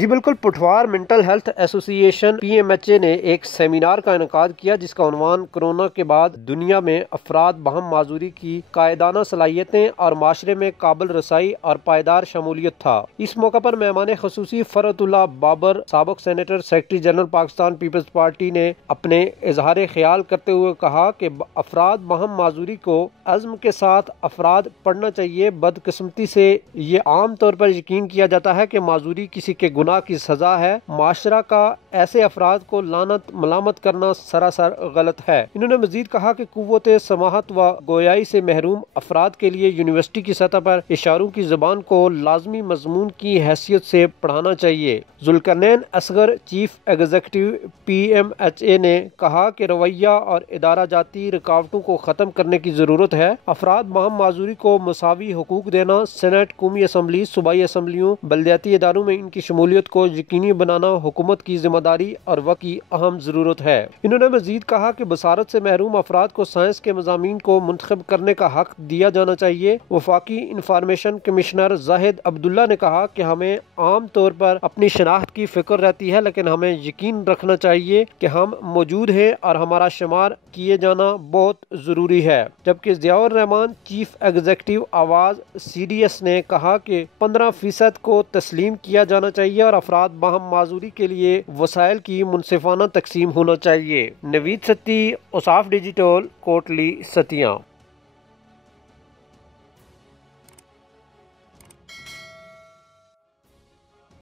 جی بالکل، Pothohar mental health ایسوسی ایشن PMHA نے ایک سیمینار کا انعقاد کیا جس کا عنوان کورونا کے بعد دنیا میں افراد باہم معذوری کی قائدانہ صلاحیتیں اور معاشرے میں قابل رسائی اور پائیدار شمولیت تھا۔ اس موقع پر مہمان خصوصی فرحت اللہ بابر، سابق senator, secretary general Pakistan Peoples Party نے اپنے اظہار خیال کرتے ہوئے کہا کہ افراد باہم معذوری کو عزم کے ساتھ افراد پڑھنا چاہیے۔ بدقسمتی سے یہ عام طور پر یقین کیا جاتا ہے کہ معذوری کسی کے گناہ کی سزا ہے۔ معاشرہ کا ایسے افراد کو لعنت ملامت کرنا سراسر غلط ہے۔ انہوں نے مزید کہا کہ قوت سماحت و گویائی سے محروم افراد کے لیے یونیورسٹی کی سطح پر اشاروں کی زبان کو لازمی مضمون کی حیثیت سے پڑھانا چاہیے۔ Zulqarnain Asghar, chief executive PMHA نے کہا کہ رویہ اور ادارہ جاتی رکاوٹوں کو ختم کرنے کی ضرورت ہے۔ افراد باہم معذوری کو مساوی حقوق دینا، سینٹ، قومی اسمبلی، صوبائی اسمبلیوں، بلدیاتی اداروں میں ان کی شمولیت کو یقینی بنانا حکومت کی ذمہ داری اور وقت کی اہم ضرورت ہے۔ انہوں نے مزید کہا کہ بصارت سے محروم افراد کو سائنس کے مضامین کو منتخب کرنے کا حق دیا جانا چاہیے۔ وفاقی انفارمیشن کمشنر زاہد عبداللہ نے کہا کہ ہمیں عام طور پر اپنی شناخت کی فکر رہتی ہے، لیکن ہمیں یقین رکھنا چاہیے کہ ہم موجود ہیں اور ہمارا شمار کیے جانا بہت ضروری ہے۔ جبکہ ضیاء الرحمان، چیف ایگزیکٹو آواز CDS نے کہا کہ 15% کو تسلیم کیا جانا چاہیے اور افراد باہم معذوری کے لیے وسائل کی منصفانہ تقسیم ہونا چاہیے۔ نوید ستی، اوصاف ڈیجیٹل، کوٹلی ستیاں۔